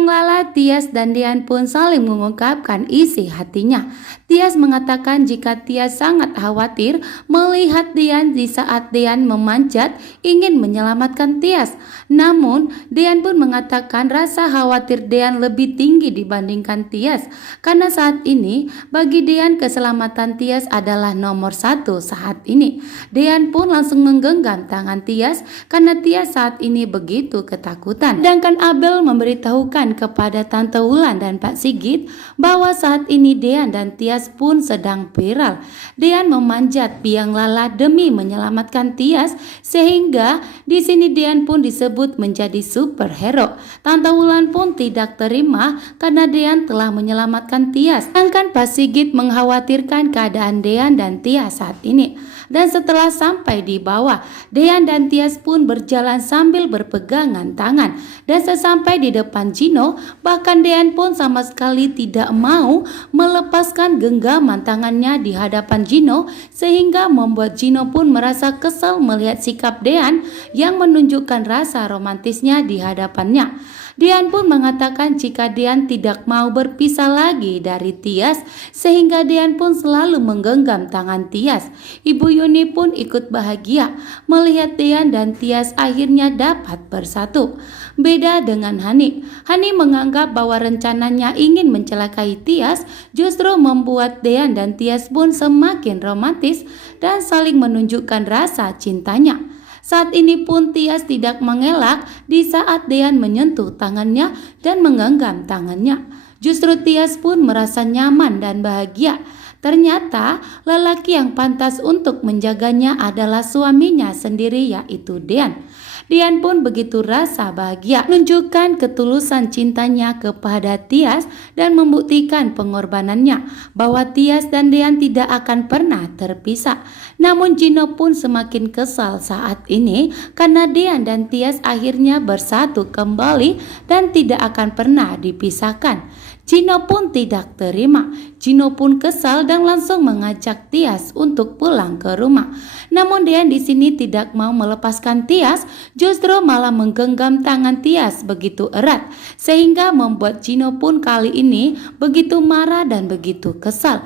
Biang Lala, Tias, dan Dian pun saling mengungkapkan isi hatinya. Tias mengatakan jika Tias sangat khawatir melihat Dian di saat Dian memanjat ingin menyelamatkan Tias. Namun, Dian pun mengatakan rasa khawatir Dian lebih tinggi dibandingkan Tias. Karena saat ini, bagi Dian keselamatan Tias adalah nomor satu saat ini. Dian pun langsung menggenggam tangan Tias karena Tias saat ini begitu ketakutan. Sedangkan Abel memberitahukan kepada Tante Wulan dan Pak Sigit bahwa saat ini Dian dan Tias pun sedang viral. Dian memanjat biang lala demi menyelamatkan Tias, sehingga di sini Dian pun disebut menjadi superhero. Tante Wulan pun tidak terima karena Dian telah menyelamatkan Tias. Sedangkan Pak Sigit mengkhawatirkan keadaan Dian dan Tias saat ini. Dan setelah sampai di bawah, Dian dan Tias pun berjalan sambil berpegangan tangan. Dan sesampai di depan Gino, bahkan Dian pun sama sekali tidak mau melepaskan genggaman tangannya di hadapan Gino, sehingga membuat Gino pun merasa kesal melihat sikap Dian yang menunjukkan rasa romantisnya di hadapannya. Dian pun mengatakan jika Dian tidak mau berpisah lagi dari Tias, sehingga Dian pun selalu menggenggam tangan Tias. Ibu Yuni pun ikut bahagia melihat Dian dan Tias akhirnya dapat bersatu. Beda dengan Hani. Hani menganggap bahwa rencananya ingin mencelakai Tias justru membuat Dian dan Tias pun semakin romantis dan saling menunjukkan rasa cintanya. Saat ini pun Tias tidak mengelak di saat Dian menyentuh tangannya dan menggenggam tangannya. Justru Tias pun merasa nyaman dan bahagia. Ternyata lelaki yang pantas untuk menjaganya adalah suaminya sendiri, yaitu Dian. Dian pun begitu rasa bahagia menunjukkan ketulusan cintanya kepada Tias dan membuktikan pengorbanannya bahwa Tias dan Dian tidak akan pernah terpisah. Namun Gino pun semakin kesal saat ini karena Dian dan Tias akhirnya bersatu kembali dan tidak akan pernah dipisahkan. Gino pun tidak terima. Gino pun kesal dan langsung mengajak Tias untuk pulang ke rumah. Namun Dian di sini tidak mau melepaskan Tias, justru malah menggenggam tangan Tias begitu erat, sehingga membuat Gino pun kali ini begitu marah dan begitu kesal.